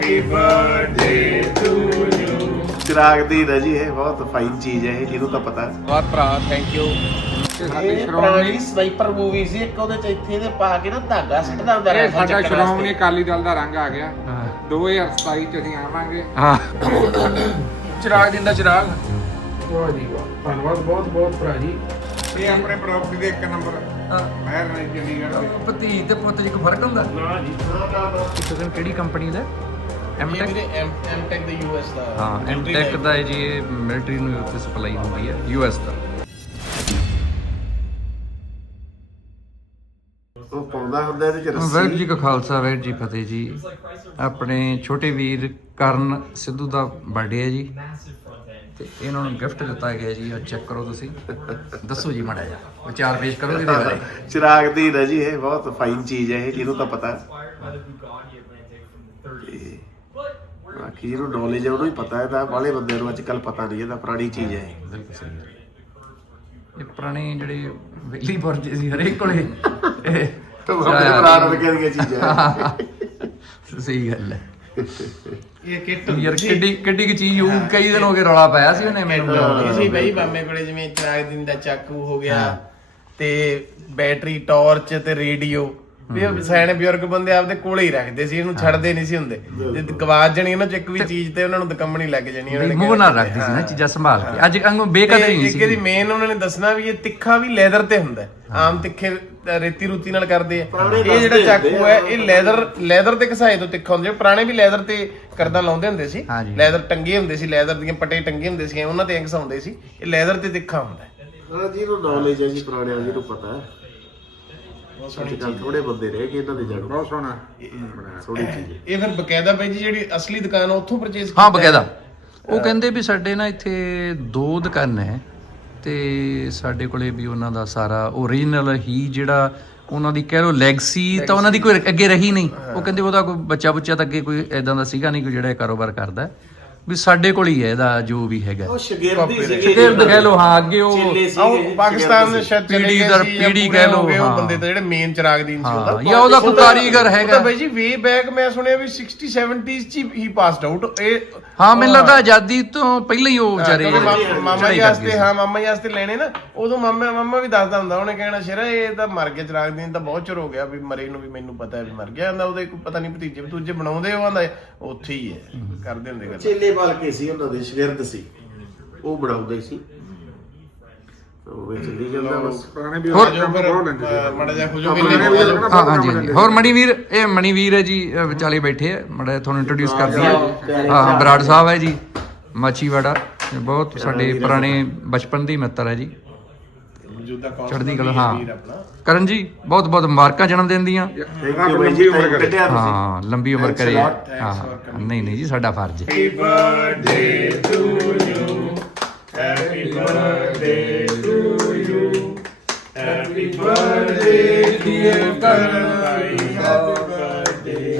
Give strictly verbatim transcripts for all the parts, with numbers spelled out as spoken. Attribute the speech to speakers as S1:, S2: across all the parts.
S1: चिराग दी ना जी है बहुत फाइन चीज है जिन्हों तो पता
S2: बहुत भरा थैंक यू
S1: ਪੁਰਾਣੀ ਸਵਾਈਪਰ ਮੂਵੀ ਸੀ ਇੱਕ ਉਹਦੇ ਚ ਇੱਥੇ ਦੇ ਪਾ ਕੇ ਨਾ ਧਾਗਾ ਸਿੱਟਦਾ ਹੁੰਦਾ
S2: ਇਹ ਸਾਡਾ ਸ਼੍ਰੋਮਣੀ ਅਕਾਲੀ ਦਲ ਦਾ ਰੰਗ ਆ ਗਿਆ ਦੋ ਹਜ਼ਾਰ ਸਤਾਈ ਚ ਅਸੀਂ ਆਵਾਂਗੇ ਹਾਂ ਚਿਰਾਗ ਦਿੰਦਾ ਚਿਰਾਗ ਵਾਹ ਜੀ ਵਾਹ ਧੰਨਵਾਦ ਬਹੁਤ ਬਹੁਤ ਭਰਾ ਜੀ ਇਹ ਆਪਣੇ ਪ੍ਰਾਪਰਟੀ ਦੇ ਇੱਕ ਨੰਬਰ ਮਹਿਰ ਨੇ ਚੰਡੀਗੜ੍ਹ ਦੇ ਭਤੀ ਤੇ ਪੁੱਤ 'ਚ ਕੋਈ ਫਰਕ ਹੁੰਦਾ
S1: ਨਾ ਜੀ ਨਾ ਨਾ
S2: ਕਿਹੜੀ ਕਿਹੜੀ ਕੰਪਨੀ ਦਾ ਐਮਟੈਕ
S1: ਐਮਟੈਕ ਦਾ ਯੂਐਸ ਦਾ
S2: ਹਾਂ ਐਮਟੈਕ ਦਾ ਹੈ ਜੀ ਇਹ ਮਿਲਟਰੀ ਨੂੰ ਉੱਥੇ ਸਪਲਾਈ ਹੁੰਦੀ ਹੈ ਯੂਐਸ ਦਾ
S1: ਉਹ ਪਾਉਂਦਾ ਹੁੰਦਾ ਇਹਦੇ ਚ ਰੱਸੀ
S2: ਵਾਹਿਗੁਰੂ ਜੀ ਕਾ ਖਾਲਸਾ ਵਾਹਿਗੁਰੂ ਜੀ ਫਤਿਹ ਜੀ ਆਪਣੇ ਛੋਟੇ ਵੀਰ ਕਰਨ ਸਿੱਧੂ ਦਾ ਬਰਥਡੇ ਹੈ ਜੀ ਤੇ ਇਹਨਾਂ ਨੂੰ ਗਿਫਟ ਦਿੱਤਾ ਗਿਆ ਜੀ ਉਹ ਚੈੱਕ ਕਰੋ ਤੁਸੀਂ ਦੱਸੋ ਜੀ ਮਾੜਾ ਜਿਹਾ ਵਿਚਾਰ ਪੇਸ਼ ਕਰੋ ਇਹਦੇ ਬਾਰੇ
S1: चिराग दी ना जी है बहुत फाइन चीज है जिन्हों तो पता ਬਾਕੀ ਜਿਹਨੂੰ ਨੌਲੇਜ ਹੈ ਉਹਨੂੰ ਹੀ ਪਤਾ ਹੈ ਤਾਂ ਬਾਹਲੇ ਬੰਦੇ ਨੂੰ ਅੱਜ ਕੱਲ ਪਤਾ ਨਹੀਂ ਇਹਦਾ ਪੁਰਾਣੀ ਚੀਜ਼ ਹੈ
S2: ਬਿਲਕੁਲ ਸਹੀ ਇਹ ਪੁਰਾਣੇ ਜਿਹੜੇ ਵੇਲੀ ਪੁਰਜੇ ਸੀ ਹਰੇਕ ਕੋਲੇ
S1: ਪੁਰਾਣ ਵਰਗੀਆਂ ਦੀਆਂ ਚੀਜ਼ਾਂ
S2: ਸਹੀ ਗੱਲ ਹੈ
S1: ਇਹ ਕਿੱਟ
S2: ਯਾਰ ਕਿੱਡੀ ਕਿੱਡੀ ਕੀ ਚੀਜ਼ ਹੋਊ ਕਈ ਦਿਨ ਹੋ ਗਏ ਰੌਲਾ ਪਾਇਆ ਸੀ ਉਹਨੇ ਮੈਨੂੰ
S3: ਇਹ ਸੀ ਬਈ ਮਾਮੇ ਕੋਲੇ ਜਿਵੇਂ ਚਿਰਾਗ ਦਿਨ ਦਾ ਚਾਕੂ ਹੋ ਗਿਆ ਤੇ ਬੈਟਰੀ ਟਾਰਚ ਤੇ ਰੇਡੀਓ ਵੀ ਉਹ ਸਿਆਣੇ ਬਜ਼ੁਰਗ ਬੰਦੇ ਆਪਦੇ ਕੋਲੇ ਹੀ ਰੱਖਦੇ ਸੀ ਇਹਨੂੰ ਛੱਡਦੇ ਨਹੀਂ ਸੀ ਹੁੰਦੇ ਜੇ ਗਵਾਚ ਜਾਣੀ ਇਹਨਾਂ ਚ ਇੱਕ ਵੀ ਚੀਜ਼ ਤੇ ਉਹਨਾਂ ਨੂੰ ਦਕੰਮਣੀ ਲੱਗ ਜਾਣੀ ਉਹਨਾਂ ਨੇ
S2: ਮੂੰਹ ਨਾਲ ਰੱਖਦੀ ਸੀ ਨਾ ਚੀਜ਼ਾਂ ਸੰਭਾਲ ਕੇ ਅੱਜ ਅੰਗੋਂ ਬੇਕਦਰੀ ਨਹੀਂ ਸੀ
S3: ਇੱਕ ਇਹਦੀ ਮੇਨ ਉਹਨਾਂ ਨੇ ਦੱਸਣਾ ਵੀ ਇਹ ਤਿੱਖਾ ਵੀ ਲੈਦਰ ਤੇ ਹੁੰਦਾ ਆਮ ਤਿੱਖੇ ਰੇਤੀ ਰੂਤੀ ਨਾਲ ਕਰਦੇ ਆ ਇਹ ਜਿਹੜਾ ਚਾਕੂ ਹੈ ਇਹ ਲੈਦਰ ਲੈਦਰ ਤੇ ਘਸਾਏ ਤੋਂ ਤਿੱਖਾ ਹੁੰਦਾ ਪੁਰਾਣੇ ਵੀ ਲੈਦਰ ਤੇ ਕਰਦਾ ਲਾਉਂਦੇ ਹੁੰਦੇ ਸੀ ਲੈਦਰ ਟੰਗੇ ਹੁੰਦੇ ਸੀ ਲੈਦਰ ਦੀਆਂ ਪੱਟੇ ਟੰਗੇ ਹੁੰਦੇ ਸੀ ਉਹਨਾਂ ਤੇ ਘਸਾਉਂਦੇ ਸੀ ਇਹ ਲੈਦਰ ਤੇ ਤਿੱਖਾ ਹੁੰਦਾ
S1: ਹਾਂ ਜਿਹਨੂੰ ਨੌਲੇਜ ਹੈ ਜੀ ਪੁਰਾਣਿਆਂ ਦੀ ਨੂੰ ਪਤਾ ਹੈ ਥੋੜੇ ਬੰਦੇ ਰਹਿ ਗਏ ਇਹਨਾਂ ਦੇ ਜਾਣੂ
S2: ਬਹੁਤ ਸੋਹਣਾ
S1: ਥੋੜੀ ਚੀਜ਼
S3: ਇਹ ਫਿਰ ਬਕਾਇਦਾ ਬਾਈ ਜੀ ਜਿਹੜੀ ਅਸਲੀ ਦੁਕਾਨ ਆ ਉੱਥੋਂ ਪਰਚੇਸ
S2: ਹਾਂ ਬਕਾਇਦਾ ਉਹ ਕਹਿੰਦੇ ਵੀ ਸਾਡੇ ਨਾ ਇੱਥੇ ਦੋ ਦੁਕਾਨਾਂ ਹੈ ਤੇ ਸਾਡੇ ਕੋਲੇ ਵੀ ਉਹਨਾਂ ਦਾ ਸਾਰਾ ਓਰੀਜਨਲ ਹੀ ਜਿਹੜਾ ਉਹਨਾਂ ਦੀ ਕਹਿ ਲੋ ਲੈਗਸੀ ਤਾਂ ਉਹਨਾਂ ਦੀ ਕੋਈ ਅੱਗੇ ਰਹੀ ਨਹੀਂ ਉਹ ਕਹਿੰਦੇ ਉਹਦਾ ਕੋਈ ਬੱਚਾ ਬੁੱਚਾ ਤਾਂ ਅੱਗੇ ਕੋਈ ਐਦਾਂ ਦਾ ਸੀਗਾ ਨਹੀਂ ਕੋਈ ਜਿਹੜਾ ਇਹ ਕਾਰੋਬਾਰ ਕਰਦਾ ਵੀ ਸਾਡੇ ਕੋਲ ਹੀ ਹੈ ਇਹਦਾ ਜੋ ਵੀ ਹੈਗਾ
S1: ਉਹ ਸ਼ਗਿਰਦੀ ਸੀਗੇ
S2: ਸ਼ਗਿਰਦ ਕਹਿ ਲੋ ਹਾਂ ਅੱਗੇ ਉਹ
S3: ਆਹ ਪਾਕਿਸਤਾਨ ਦੇ ਸ਼ਾਇਦ ਚਲੇ
S2: ਪੀੜੀ
S3: ਗਏ
S2: ਦਰ
S3: ਸੀ ਜਾਂ
S2: ਪੀੜੀ
S3: ਪੂਰੇ
S2: ਕਹਿ
S3: ਹੋ
S2: ਲੋ
S3: ਗਏ ਉਹ
S2: ਹਾਂ
S3: ਬੰਦੇ ਤਾਂ ਜਿਹੜੇ ਮੇਨ ਚਿਰਾਗ ਦੀਨ ਸੀ ਉਹਦਾ
S2: ਜਾਂ ਉਹਦਾ ਕੋਈ ਕਾਰੀਗਰ
S3: ਉਹ
S2: ਹੈਗਾ
S3: ਤਾਂ ਬਾਈ ਜੀ ਵੇ ਬੈਕ ਮੈਂ ਸੁਣਿਆ ਵੀ ਸਿਕਸਟੀ ਸੈਵਨਟੀਜ਼ ਚ ਹੀ ਪਾਸਡ ਆਊਟ ਇਹ
S2: ਹਾਂ ਮੈਨੂੰ ਲੱਗਦਾ ਆਜ਼ਾਦੀ ਤੋਂ ਪਹਿਲਾਂ ਹੀ ਉਹ ਵਿਚਾਰੇ
S3: ਮਾਮਾ ਜੀ ਵਾਸਤੇ ਹਾਂ ਮਾਮਾ ਜੀ ਵਾਸਤੇ ਲੈਣੇ ਨਾ ਉਦੋਂ ਮਾਮਾ ਮਾਮਾ ਵੀ ਦੱਸਦਾ ਹੁੰਦਾ ਉਹਨੇ ਕਹਿਣਾ ਸ਼ੇਰਾ ਇਹ ਤਾਂ ਮਰ ਗਿਆ ਚਿਰਾਗ ਦੀਨ ਤਾਂ ਬਹੁਤ ਚਿਰ ਹੋ ਗਿਆ ਵੀ ਮਰੇ ਨੂੰ ਵੀ ਮੈਨੂੰ ਪਤਾ ਹੈ ਵੀ ਮਰ ਗਿਆ ਹੁੰਦਾ ਉਹਦੇ ਕੋਈ ਪਤਾ ਨਹੀਂ ਭਤੀਜੇ ਭਤੂਜੇ ਬਣਾਉਂਦੇ ਉਹ ਆਂਦਾ ਉੱਥੇ ਹੀ ਹੈ ਕਰਦੇ ਹੁੰਦੇ ਗੱਲ
S1: ਚੇਲੇ ਬਾਲ ਕੇ ਸੀ ਉਹਨਾਂ ਦੇ ਸ਼ਗਿਰਦ ਸੀ ਉਹ ਬਣਾਉਂਦੇ ਸੀ ਉਹ ਚੱਲੀ ਜਾਂਦਾ ਬਸ
S3: ਮੜਾ ਜਾ ਖੁਜੋ
S2: ਹਾਂ ਹਾਂਜੀ ਹਾਂਜੀ ਹੋਰ ਮਣੀਵੀਰ ਇਹ ਮਣੀਵੀਰ ਹੈ ਜੀ ਵਿਚਾਲੇ ਬੈਠੇ ਆ ਮੜਾ ਤੁਹਾਨੂੰ ਇੰਟਰੋਡਿਊਸ ਕਰ ਦਈਏ ਹਾਂ ਬਰਾੜ ਸਾਹਿਬ ਹੈ ਜੀ ਮਾਛੀਵਾੜਾ ਬਹੁਤ ਸਾਡੇ ਪੁਰਾਣੇ ਬਚਪਨ ਦੇ ਮਿੱਤਰ ਹੈ ਜੀ ਚੜ੍ਹਦੀ ਕਲਾ ਹਾਂ ਕਰਨ ਜੀ ਬਹੁਤ ਬਹੁਤ ਮੁਬਾਰਕਾਂ ਜਨਮ ਦਿਨ ਦੀਆਂ ਹਾਂ ਲੰਬੀ ਉਮਰ ਕਰੇ ਹਾਂ ਨਹੀਂ ਨਹੀਂ ਜੀ ਸਾਡਾ ਫਰਜ਼ ਹੈ
S1: Happy birthday to you. Happy birthday, dear Karan. Happy birthday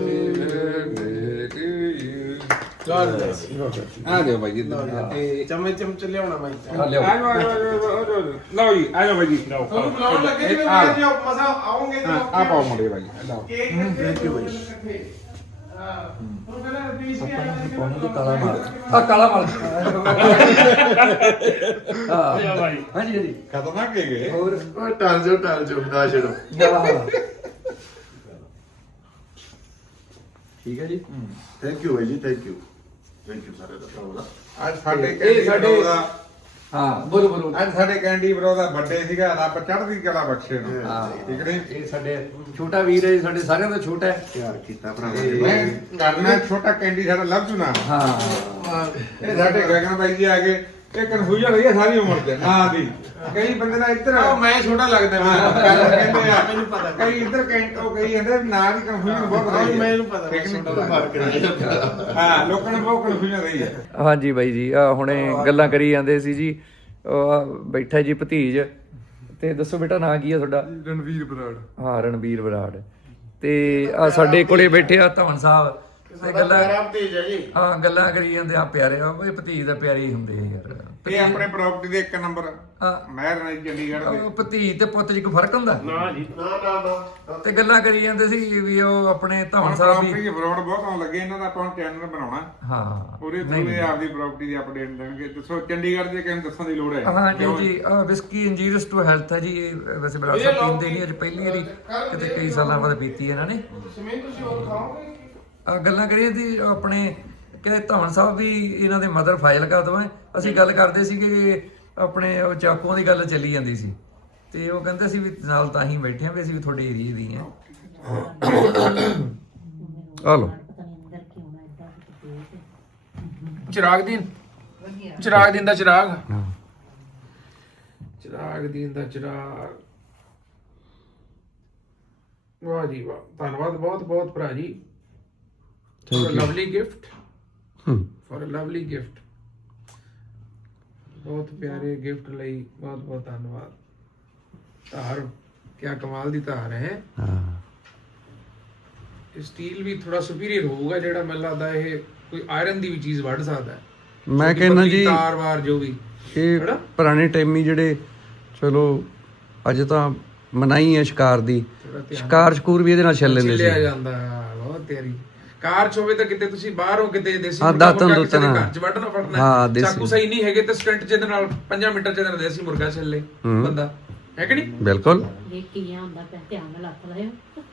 S1: to you.
S3: God bless you.
S2: ਆ ਜਾਓ ਭਾਈ ਜੀ
S3: ਚਮਚ ਚਮਚ ਲਿਆਉਣਾ ਮੈਂ
S2: ਆ ਲਿਓ
S4: ਲਓ ਜੀ ਆ ਜਾਓ ਭਾਈ ਜੀ ਲਓ
S3: ਤੁਹਾਨੂੰ ਬੁਲਾਉਣ ਲੱਗੇ ਜੀ ਮੈਂ ਜੇ ਮਸਾ ਆਉਂਗੇ ਤੇ
S4: ਆ ਪਾਓ ਮੁੰਡੇ ਭਾਈ ਲਓ
S3: ਕੇਕ ਥੈਂਕ ਯੂ ਬਾਈ ਹਾਂ ਹੁਣ ਪਹਿਲਾਂ ਪੀਸ ਕੇ ਆਇਆ
S2: ਕਾਲਾ ਮਾਲ ਆ ਕਾਲਾ ਮਾਲ ਹਾਂ
S4: ਭਾਈ
S2: ਹਾਂਜੀ ਹਾਂਜੀ
S4: ਖਤਰਨਾਕ ਹੈ ਗਏ
S2: ਹੋਰ
S1: ਉਹ ਟਾਲ ਜੋ ਟਾਲ ਜੋ ਨਾ ਛੱਡੋ
S2: ਠੀਕ ਹੈ ਜੀ
S1: ਥੈਂਕ ਯੂ ਭਾਈ ਜੀ ਥੈਂਕ ਯੂ ਥੈਂਕ ਯੂ ਸਾਰੇ ਦਾ
S4: ਅੱਜ ਸਾਡੇ
S2: ਇਹ
S4: ਕੈਂਡੀ
S2: ਸਾਡੇ
S4: ਬਰੋ ਦਾ
S2: ਹਾਂ ਬੋਲੋ ਬੋਲੋ
S4: ਅੱਜ ਸਾਡੇ ਕੈਂਡੀ ਬਰੋ ਦਾ ਬਰਥਡੇ ਸੀਗਾ ਰੱਬ ਚੜ੍ਹਦੀ ਕਲਾ ਬਖਸ਼ੇ ਨੂੰ
S2: ਹਾਂ
S4: ਠੀਕ ਨਹੀਂ
S2: ਇਹ ਸਾਡੇ ਛੋਟਾ ਵੀਰ ਹੈ ਸਾਡੇ ਸਾਰਿਆਂ ਦਾ ਛੋਟਾ ਹੈ
S1: ਪਿਆਰ ਕੀਤਾ ਭਰਾਵਾ
S4: ਮੈਂ ਕਰਨਾ ਛੋਟਾ ਕੈਂਡੀ ਸਾਡਾ ਲਵ ਜੂ ਨਾਮ
S2: ਹਾਂ
S4: ਇਹ ਸਾਡੇ ਗਗਨ ਬਾਈ ਜੀ ਆ ਗਏ ਇਹ ਕਨਫਿਊਜ਼ਨ ਰਹੀ ਹੈ ਸਾਰੀ ਉਮਰ ਚ ਨਾਂ ਦੀ ਕਈ ਬੰਦੇ ਨਾਲ ਇੱਧਰ
S3: ਉਹ ਮੈਂ ਛੋਟਾ ਲੱਗਦਾ
S4: ਹਾਂ, ਕਹਿੰਦੇ ਆ
S3: ਮੈਨੂੰ ਪਤਾ
S4: ਕਈ ਇੱਧਰ ਕੈਂਟ ਉਹ ਕਈ ਕਹਿੰਦੇ ਨਾਂ ਦੀ ਕਨਫਿਊਜ਼ਨ ਬਹੁਤ ਰਹੀ ਹੈ
S3: ਮੈਨੂੰ ਪਤਾ
S4: ਠੀਕ ਨੀ?
S1: ਫਰਕ ਨਹੀਂ
S4: ਹਾਂ ਲੋਕਾਂ ਨੂੰ ਬਹੁਤ ਕਨਫਿਊਜ਼ਨ ਰਹੀ ਹੈ
S2: ਹਾਂਜੀ ਬਾਈ ਜੀ ਆ ਹੁਣੇ ਗੱਲਾਂ ਕਰੀ ਜਾਂਦੇ ਸੀ ਜੀ ਆਹ ਬੈਠਾ ਜੀ ਭਤੀਜ ਤੇ ਦੱਸੋ ਬੇਟਾ ਨਾਂ ਕੀ ਆ ਤੁਹਾਡਾ
S4: ਰਣਵੀਰ ਬਰਾੜ
S2: ਹਾਂ ਰਣਬੀਰ ਬਰਾੜ ਤੇ ਆ ਸਾਡੇ ਕੋਲੇ ਬੈਠੇ ਆ ਧਵਨ ਸਾਹਿਬ ਤੇ ਗੱਲਾਂ
S1: ਤੇਜ ਹੈ ਜੀ
S2: ਹਾਂ ਗੱਲਾਂ ਕਰੀ ਜਾਂਦੇ ਆ ਪਿਆਰੇ ਆ ਬਈ ਭਤੀਜ ਦਾ ਪਿਆਰੇ ਹੀ ਹੁੰਦੇ ਆ ਯਾਰ
S4: ਇਹ ਆਪਣੇ ਪ੍ਰਾਪਰਟੀ ਦੇ ਇੱਕ ਨੰਬਰ ਮਹਿਰ ਨਾਲ ਚੰਡੀਗੜ੍ਹ ਦੇ।
S2: ਉਹ ਭਤੀਜ ਤੇ ਪੁੱਤ 'ਚ ਕੋਈ ਫਰਕ ਹੁੰਦਾ?
S3: ਨਾ ਜੀ
S1: ਨਾ ਨਾ ਨਾ
S2: ਤੇ ਗੱਲਾਂ ਕਰੀ ਜਾਂਦੇ ਸੀ ਵੀ ਉਹ ਆਪਣੇ ਧੌਣ ਸਾਹਿਬ ਵੀ।
S4: ਪ੍ਰਾਪਰਟੀ ਫਰੋਡ ਬਹੁਤ ਆਉਣ ਲੱਗੇ, ਇਹਨਾਂ ਦਾ ਆਪਾਂ ਚੈਨਲ ਬਣਾਉਣਾ।
S2: ਹਾਂ
S4: ਉਹਦੇ ਥਰੂ ਇਹ ਆਪਦੀ ਪ੍ਰਾਪਰਟੀ ਦੀ ਅਪਡੇਟ ਦੇਣਗੇ। ਦੱਸੋ ਚੰਡੀਗੜ੍ਹ ਦੇ ਕਿਹਨੂੰ ਦੱਸਣ ਦੀ ਲੋੜ ਹੈ?
S2: ਹਾਂ ਜੀ ਜੀ ਵਿਸਕੀ ਇੰਜੀਰੀਅਸ ਟੂ ਹੈਲਥ ਹੈ ਜੀ। ਇਹ ਵੈਸੇ ਬੜਾ ਸਭ ਪੀਂਦੇ ਨਹੀਂ, ਅੱਜ ਪਹਿਲੀ ਵਾਰੀ ਕਿਤੇ ਕਈ ਸਾਲਾਂ ਬਾਅਦ ਪੀਤੀ ਇਹਨਾਂ ਨੇ।
S3: ਸਮੇਂ ਤੁਸੀਂ ਹੋਰ ਖਾਓਗੇ?
S2: ਆ ਗੱਲਾਂ ਕਰੀਏ ਦੀ ਆਪਣੇ ਕਿ ਧੌਣ ਸਾਹਿਬ ਵੀ ਇਹਨਾਂ ਦੇ ਮਦਰ ਫਾਈਲ ਕਾ ਤੋਂ ਹੈ। ਅਸੀਂ ਗੱਲ ਕਰਦੇ ਸੀਗੇ ਕਿ ਆਪਣੇ ਉਹ ਚਾਕੂਆਂ ਦੀ ਗੱਲ ਚੱਲੀ ਜਾਂਦੀ ਸੀ ਤੇ ਉਹ ਕਹਿੰਦੇ ਸੀ ਵੀ ਨਾਲ ਤਾਂ ਹੀ ਬੈਠੇ ਆ ਵੀ ਅਸੀਂ ਵੀ ਤੁਹਾਡੇ ਏਰੀਏ ਦੀ ਆ। ਆ ਲੋ
S3: ਚਿਰਾਗ ਦੀਨ, ਚਿਰਾਗ ਦੀਨ ਦਾ ਚਿਰਾਗ, ਚਿਰਾਗ ਦੀਨ ਦਾ ਚਿਰਾਗ। ਵਾਹ ਜੀ ਵਾਹ, ਧੰਨਵਾਦ ਬਹੁਤ ਬਹੁਤ ਭਰਾ ਜੀ। For a lovely gift, for a lovely gift, ਬਹੁਤ ਪਿਆਰੇ ਗਿਫਟ ਲਈ ਬਹੁਤ ਬਹੁਤ ਧੰਨਵਾਦ। ਧਾਰ ਕਿਆ ਕਮਾਲ ਦੀ ਧਾਰ ਹੈ। ਸਟੀਲ ਵੀ ਥੋੜਾ ਸੁਪੀਰੀਅਰ ਹੋਊਗਾ ਜਿਹੜਾ ਮੈਨੂੰ ਲੱਗਦਾ ਇਹ ਕੋਈ ਆਇਰਨ ਦੀ ਵੀ ਚੀਜ਼ ਵੱਢ ਸਕਦਾ ਹੈ।
S2: ਮੈਂ ਕਹਿੰਦਾ ਜੀ
S3: ਤਾਰ ਵਾਰ ਜੋ ਵੀ
S2: ਇਹ ਪੁਰਾਣੇ ਟਾਈਮੀ ਜਿਹੜੇ ਚਲੋ ਅੱਜ ਤਾਂ ਮਨਾਈ ਹੈ ਸ਼ਿਕਾਰ ਦੀ, ਸ਼ਿਕਾਰ ਸ਼ਕੂਰ ਵੀ ਇਹਦੇ ਨਾਲ ਛੱਲ ਲੈਂਦੇ ਸੀ।
S3: ਲਿਆ ਜਾਂਦਾ ਬਹੁਤ ਤੇਰੀ ਕਾਰ ਚ ਹੋਵੇ ਤਾਂ ਕਿਤੇ ਤੁਸੀਂ ਬਾਹਰੋਂ ਕਿਤੇ ਦੇਸੀ
S2: ਹਾਂ,
S3: ਮੁਰਗਾ
S2: ਦਾਤਣ
S3: ਮੁਰਗਾ ਕਿਸੇ ਦੇ
S2: ਦੂਤਣ।
S3: ਘਰ ਚ ਵੱਢਣਾ ਪੜਨਾ।
S2: ਹਾਂ, ਦੇਸੀ।
S3: ਚਾਕੂ ਸਹੀ ਨਹੀਂ ਹੈਗੇ ਤੇ ਸਟੰਟ ਜਿਹਦੇ ਨਾਲ ਪੰਜਾਂ ਮਿੰਟਾਂ ਚ ਇਹਦਾ ਦੇਸੀ ਮੁਰਗਾ ਛੱਲੇ ਬੰਦਾ, ਹੈ ਕਿ ਨਹੀਂ?
S2: ਬਿਲਕੁਲ।
S5: ਦੇਖ ਕੀ ਹੁੰਦਾ ਪਿਆ, ਧਿਆਨ ਨਾਲ ਲੱਤ ਰਹੇ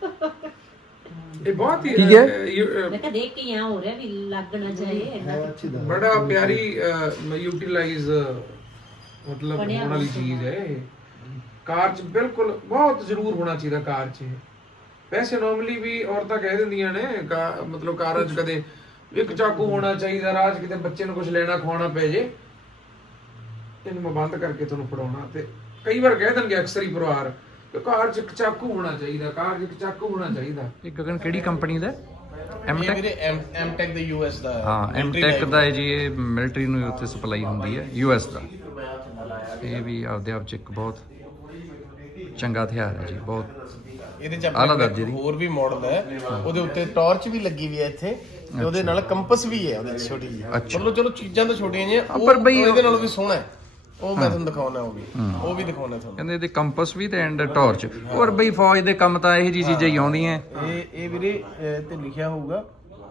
S3: ਇਹ ਬਹੁਤ ਹੀ
S2: ਠੀਕ ਹੈ।
S3: ਅਹ,
S5: ਮੈਂ ਕਿਹਾ ਦੇਖ ਕੀ ਆ ਹੋ ਰਿਹਾ ਵੀ ਲੱਗਣਾ ਚਾਹੀਏ ਇੰਨਾ
S3: ਬੜਾ ਪਿਆਰੀ ਯੂਟਿਲਾਈਜ਼ ਮਤਲਬ
S5: ਬਣਿਆ
S3: ਹੋਣ ਵਾਲੀ
S5: ਹੋਇਆ
S3: ਚੀਜ਼ ਹੈ ਇਹ। ਕਾਰ ਚ ਬਿਲਕੁਲ ਬਹੁਤ ਜ਼ਰੂਰ ਹੋਣਾ ਚਾਹੀਦਾ ਕਾਰ ਚ। ਵੈਸੇ ਨਾਰਮਲੀ ਵੀ ਔਰਤਾਂ ਕਹਿ ਦਿੰਦੀਆਂ ਨੇ ਕਾ- ਮਤਲਬ ਕਾਰਾਂ ਚ ਕਦੇ ਇੱਕ ਚਾਕੂ ਹੋਣਾ ਚਾਹੀਦਾ, ਰਾਹ ਚ ਕਿਤੇ ਬੱਚੇ ਨੂੰ ਕੁਝ ਲੈਣਾ ਖਵਾਉਣਾ ਪੈ ਜੇ ਇਹਨੂੰ ਮੈਂ ਬੰਦ ਕਰਕੇ ਤੁਹਾਨੂੰ ਫੜਾਉਣਾ। ਤੇ ਕਈ ਵਾਰ ਕਹਿ ਦੇਣਗੇ ਅਕਸਰ ਹੀ ਪਰਿਵਾਰ ਕਿ ਕਾਰ ਚ ਇੱਕ ਚਾਕੂ ਹੋਣਾ ਚਾਹੀਦਾ, ਕਾਰ ਚ ਇੱਕ ਚਾਕੂ ਹੋਣਾ ਚਾਹੀਦਾ।
S2: ਇਹ ਗਗਨ ਕਿਹੜੀ ਕੰਪਨੀ ਦਾ?
S3: ਇਹ
S2: ਐਮਟੈਕ।
S3: ਵੀਰੇ ਐਮਟੈਕ ਦੇ ਯੂਐਸ ਦਾ।
S2: ਹਾਂ ਐਮਟੈਕ ਦਾ ਹੈ ਜੀ। ਇਹ ਮਿਲਟਰੀ ਨੂੰ ਉੱਤੇ ਸਪਲਾਈ ਹੁੰਦੀ ਹੈ ਯੂਐਸ ਦਾ। ਇਹ ਵੀ ਆਪਦੇ ਆਪ ਚ ਇੱਕ ਬਹੁਤ ਚੰਗਾ ਹਥਿਆਰ ਹੈ ਜੀ, ਬਹੁਤ
S3: ਇਹਦੇ ਚ
S2: ਆਲਾ
S3: ਆਪਣੇ
S2: ਦਰਜੇ ਦੀ।
S3: ਹੋਰ ਵੀ ਮਾਡਲ ਹੈ, ਉਹਦੇ ਉੱਤੇ ਟਾਰਚ ਵੀ ਲੱਗੀ ਵੀ ਹੈ ਇੱਥੇ ਤੇ ਉਹਦੇ ਨਾਲ ਕੰਪਸ ਵੀ ਹੈ ਉਹਦੇ ਚ ਛੋਟੀ ਜਿਹੀ।
S2: ਅੱਛਾ।
S3: ਮਤਲਬ ਚਲੋ ਚੀਜ਼ਾਂ ਤਾਂ ਛੋਟੀਆਂ ਜਿਹੀਆਂ,
S2: ਹਾਂ, ਪਰ ਬਈ
S3: ਉਹ ਇਹਦੇ ਨਾਲੋਂ ਵੀ ਸੋਹਣਾ ਹੈ। ਉਹ ਮੈਂ ਤੁਹਾਨੂੰ ਦਿਖਾਉਣਾ, ਉਹ ਵੀ ਉਹ ਵੀ ਦਿਖਾਉਣਾ ਤੁਹਾਨੂੰ।
S2: ਕਹਿੰਦੇ ਇਹਦੇ ਕੰਪਸ ਵੀ ਤੇ ਐਂਡ ਟਾਰਚ। ਹੋਰ ਬਈ ਫੌਜ ਦੇ ਕੰਮ ਤਾਂ ਇਹੋ ਜਿਹੀ ਚੀਜ਼ਾਂ ਹੀ ਆਉਂਦੀਆਂ।
S3: ਇਹ ਇਹ ਵੀਰੇ ਇਹ ਤੇ ਲਿਖਿਆ ਹੋਊਗਾ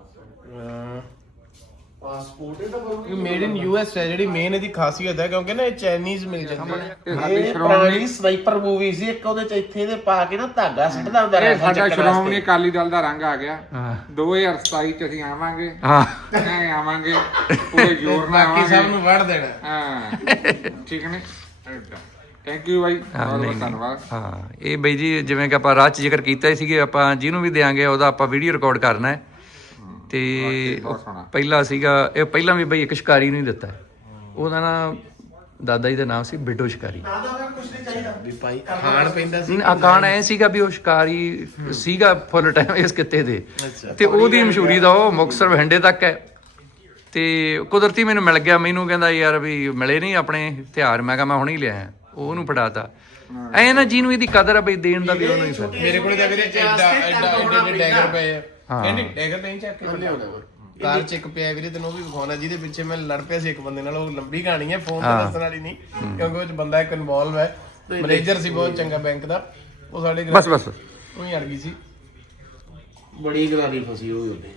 S1: ਪਾਸਪੋਰਟ ਇਹਦਾ ਬਣੂ
S3: ਇਹ ਮੇਡ ਇਨ ਯੂਐਸ ਹੈ, ਜਿਹੜੀ ਮੇਨ ਇਹਦੀ ਖਾਸੀਅਤ ਹੈ ਕਿਉਂਕਿ ਨਾ ਇਹ ਚਾਈਨੀਜ਼ ਮਿਲ ਜਾਂਦੀ ਹੈ।
S1: ਇਹ ਪੁਰਾਣੀ ਸਨਾਈਪਰ ਮੂਵੀ ਸੀ ਇੱਕ, ਉਹਦੇ ਚ ਇੱਥੇ ਦੇ ਪਾ ਕੇ ਨਾ ਧਾਗਾ ਸਿੱਟਦਾ ਹੁੰਦਾ
S4: ਇਹ
S1: ਰਿਹਾ
S4: ਸਾਡਾ ਸ਼੍ਰੋਮਣੀ ਅਕਾਲੀ ਦਲ ਦਾ ਰੰਗ ਆ ਗਿਆ।
S2: ਹਾਂ
S4: ਦੋ ਹਜ਼ਾਰ ਸਤਾਈ ਚ ਅਸੀਂ ਆਵਾਂਗੇ,
S2: ਹਾਂ
S4: ਐ ਆਵਾਂਗੇ ਪੂਰੇ ਜ਼ੋਰ ਨਾਲ
S3: ਬਾਕੀ ਸਭ
S4: ਆਵਾਂਗੇ।
S3: ਨੂੰ ਵੜ ਦੇਣਾ।
S4: ਹਾਂ ਠੀਕ ਨੇ। ਥੈਂਕ ਯੂ ਬਾਈ,
S2: ਹਾਂ,
S4: ਬਹੁਤ
S2: ਨਹੀਂ,
S4: ਬਹੁਤ ਧੰਨਵਾਦ।
S2: ਹਾਂ ਇਹ ਬਈ ਜੀ ਜਿਵੇਂ ਕਿ ਆਪਾਂ ਰਾਹ 'ਚ ਜ਼ਿਕਰ ਕੀਤਾ ਹੀ ਸੀਗੇ, ਆਪਾਂ ਜਿਹਨੂੰ ਵੀ ਦਿਆਂਗੇ ਉਹਦਾ ਆਪਾਂ ਵੀਡੀਓ ਰਿਕਾਰਡ ਕਰਨਾ ਹੈ। ਤੇ
S4: ਬਹੁਤ ਸੋਹਣਾ।
S2: ਪਹਿਲਾ ਸੀਗਾ ਇਹ, ਪਹਿਲਾਂ ਵੀ ਬਈ ਇੱਕ ਸ਼ਿਕਾਰੀ ਨੂੰ ਹੀ ਦਿੱਤਾ ਹੈ। ਉਹਦਾ ਨਾਮ ਦਾਦਾ ਜੀ ਦਾ ਨਾਮ ਸੀ ਬਿੱਟੂ ਸ਼ਿਕਾਰੀ।
S3: ਵੀ ਭਾਈ ਖਾਣ ਪੈਂਦਾ ਸੀ।
S2: ਆਕਾਨ ਐ ਸੀਗਾ ਵੀ ਉਹ ਸ਼ਿਕਾਰੀ ਸੀਗਾ ਫੁੱਲ ਟਾਈਮ ਇਸ ਕਿੱਤੇ ਦੇ, ਤੇ ਉਹਦੀ ਮਸ਼ਹੂਰੀ ਦਾ ਉਹ ਮੁਕਤਸਰ ਬਠਿੰਡੇ ਤੱਕ ਹੈ। ਤੇ ਕੁਦਰਤੀ ਮੈਨੂੰ ਮਿਲ ਗਿਆ, ਮੈਨੂੰ ਕਹਿੰਦਾ ਯਾਰ ਵੀ ਮਿਲੇ ਨਹੀਂ ਆਪਣੇ ਹਥਿਆਰ। ਮੈਂ ਕਿਹਾ ਮੈਂ ਹੁਣੇ ਹੀ ਲਿਆ, ਉਹਨੂੰ ਫੜਾਤਾ। ਐ ਨਾ ਜਿਹਨੂੰ ਇਹਦੀ ਕਦਰ ਆ ਬਈ ਦੇਣ ਦਾ ਵੀ ਉਹਨੂੰ ਹੀ ਫਾਇਦਾ।
S3: ਮੇਰੇ ਕੋਲ ਤਾਂ ਵੀਰੇ ਐਡਾ ਐਡਾ ਐਡੇ ਡੈਗਰ ਪਏ ਆ। ਕਹਿੰਦੀ ਡੈਗਰ ਨਹੀਂ ਚੱਕ ਕੇ ਕਾਰ ਚ ਇੱਕ ਪਿਆ ਵੀਰੇ, ਤੈਨੂੰ ਉਹ ਵੀ ਵਿਖਾਉਣਾ ਜਿਹਦੇ ਪਿੱਛੇ ਮੈਂ ਲੜ ਪਿਆ ਸੀ ਇੱਕ ਬੰਦੇ ਨਾਲ। ਉਹ ਲੰਬੀ ਕਹਾਣੀ ਹੈ, ਫੋਨ ਤੇ ਦੱਸਣ ਵਾਲੀ ਨਹੀਂ ਕਿਉਂਕਿ ਉਹ ਚ ਬੰਦਾ ਇੱਕ ਇਨਵੋਲਵ ਹੈ। ਮੈਨੇਜਰ ਸੀ ਬਹੁਤ ਚੰਗਾ ਬੈਂਕ ਦਾ, ਉਹ ਸਾਡੇ
S2: ਬਸ ਬਸ
S3: ਉਹ ਹੀ ਅੜ ਗਈ ਸੀ।
S1: ਬੜੀ ਗਰਾਰੀ ਫਸੀ ਹੋਈ ਉਹਦੇ।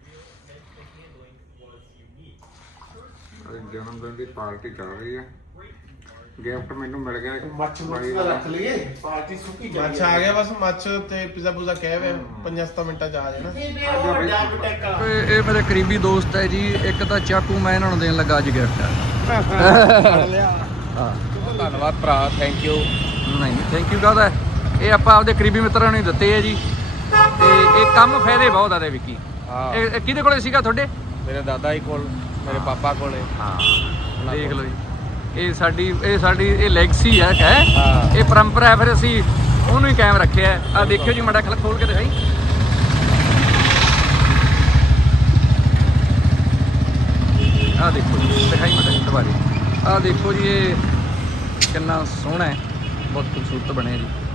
S4: ਜਨਮ ਦਿਨ ਦੀ ਪਾਰਟੀ ਚੱਲ ਰਹੀ ਹੈ। ਗਿਫਟ ਮੈਨੂੰ ਮਿਲ ਗਿਆ।
S1: ਮੱਛ ਮੁੱਛ ਦਾ ਰੱਖ ਲਈਏ, ਪਾਰਟੀ ਸੁੱਕੀ ਜਾ
S3: ਮੱਛ ਆ ਗਿਆ ਬਸ। ਮੱਛ ਤੇ ਪੀਜ਼ਾ ਪੂਜ਼ਾ ਕਹਿ ਵੇ ਪੰਜਾਂ ਸੱਤਾਂ ਮਿੰਟਾਂ ਚ ਆ ਜਾਣਾ।
S2: ਇਹ ਇਹ ਮੇਰੇ ਕਰੀਬੀ ਦੋਸਤ ਹੈ ਜੀ। ਇੱਕ ਤਾਂ ਚਾਕੂ ਮੈਂ ਇਹਨਾਂ ਨੂੰ ਦੇਣ ਲੱਗਾ ਅੱਜ ਗਿਫਟ। ਹਾਂ
S3: ਧੰਨਵਾਦ ਭਰਾ, ਥੈਂਕ ਯੂ।
S2: ਨਹੀਂ ਥੈਂਕ ਯੂ ਕਾਹਦਾ, ਇਹ ਆਪਾਂ ਆਪਦੇ ਕਰੀਬੀ ਮਿੱਤਰਾਂ ਨੂੰ ਹੀ ਦਿੱਤੇ ਆ ਜੀ। ਤੇ ਇਹ ਕੰਮ ਫਾਇਦੇ ਬਹੁਤ ਆ ਦੇ ਵਿੱਕੀ। ਇਹ ਇਹ ਕਿਹਦੇ ਕੋਲੇ ਸੀਗਾ ਤੁਹਾਡੇ?
S3: ਮੇਰੇ ਦਾਦਾ ਜੀ ਕੋਲ, ਮੇਰੇ ਪਾਪਾ ਕੋਲੇ।
S2: ਹਾਂ ਦੇਖ ਲਓ ਜੀ, ਇਹ ਸਾਡੀ ਇਹ ਸਾਡੀ ਇਹ ਲੈਗਸੀ ਹੈ ਹੈ
S3: ਹਾਂ।
S2: ਇਹ ਪਰੰਪਰਾ ਹੈ, ਫਿਰ ਅਸੀਂ ਉਹਨੂੰ ਹੀ ਕਾਇਮ ਰੱਖਿਆ। ਆ ਦੇਖਿਓ ਜੀ, ਮੜਾ ਖਲ ਖੋਲ ਕੇ ਦਿਖਾਈ। ਆ ਦੇਖੋ ਜੀ, ਦਿਖਾਈ ਮੜਾ ਦੁਬਾਰੇ। ਆ ਦੇਖੋ ਜੀ, ਇਹ ਕਿੰਨਾ ਸੋਹਣਾ ਹੈ, ਬਹੁਤ ਖੂਬਸੂਰਤ ਬਣਿਆ ਜੀ।